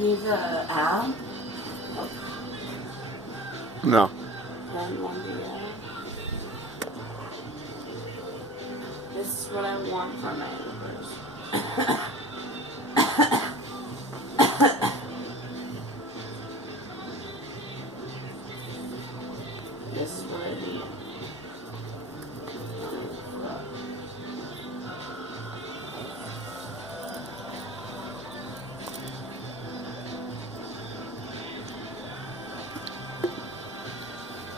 Need the app? No. Then want the app. This is what I want for my anniversary. This is what I need.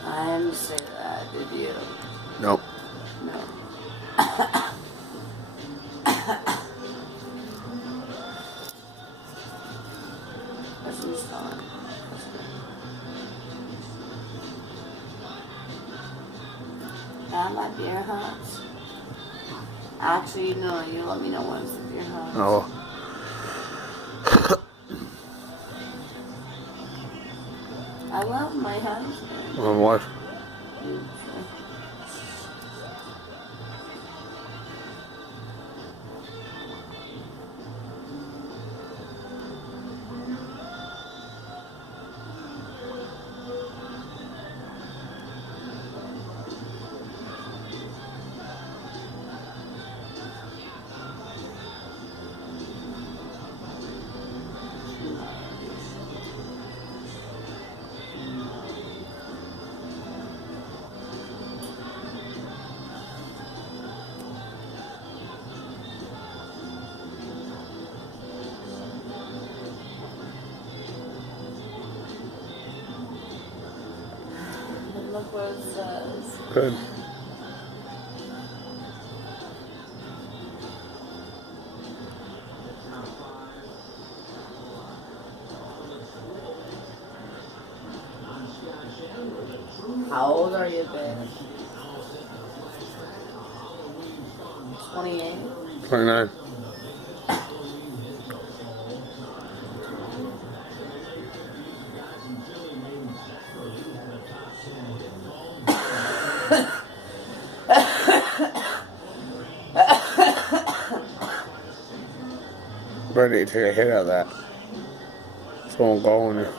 I didn't say that, did you? Nope. No. That's who's gone. Can I beer huts? Actually, no, you let me know when it's the beer huts. Oh. I love my husband. What? Look what it says. Good. How old are you, babe? 28? 29. Ready to take a hit out of that. So I'm going there.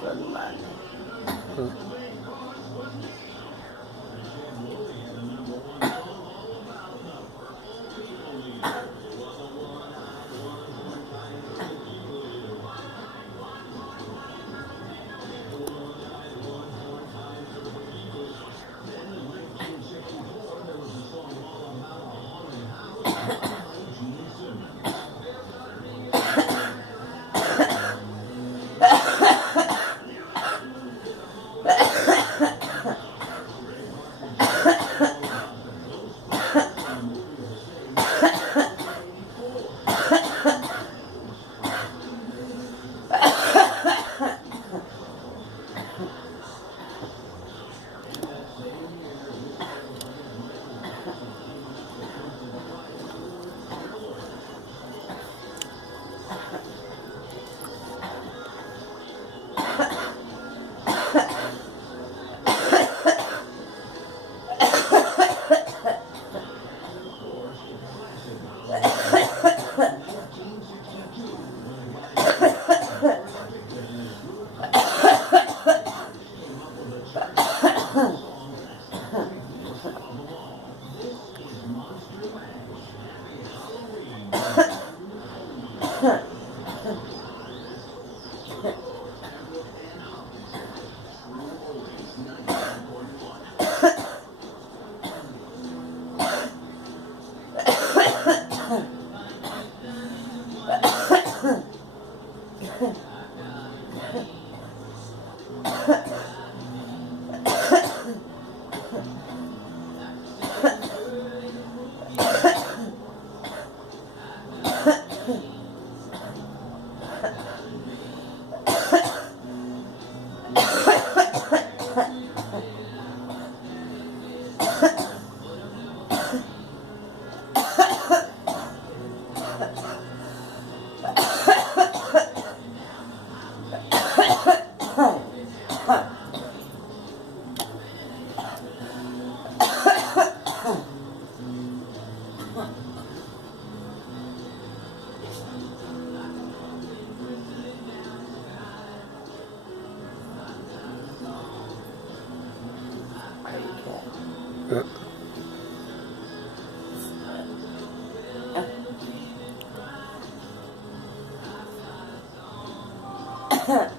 How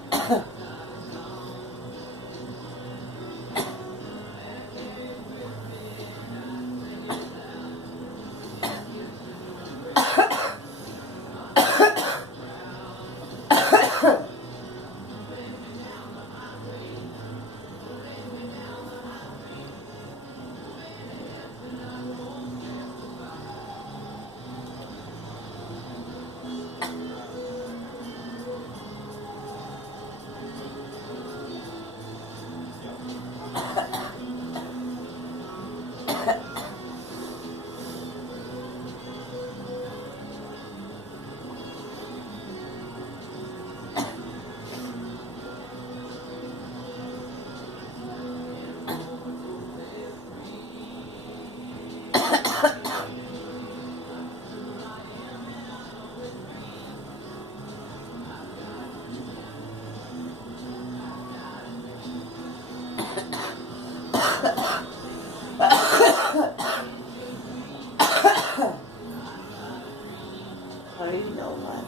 do you know what?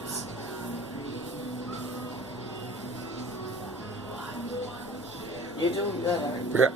You're doing good, aren't you? Yeah.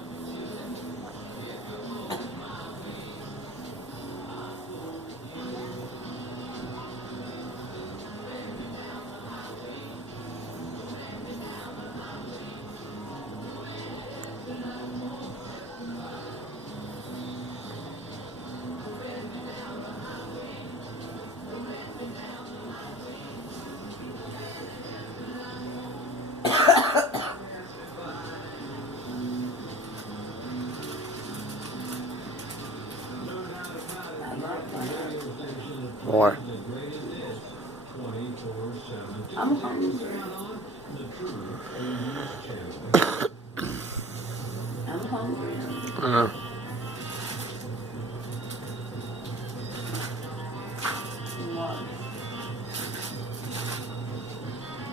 More. I'm hungry. I'm hungry. What?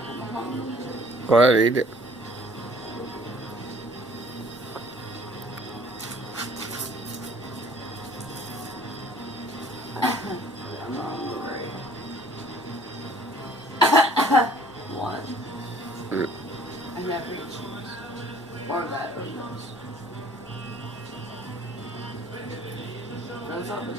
I'm hungry. Go ahead, eat it. I'm hungry. One. I never eat cheese. Or that or those. Those are the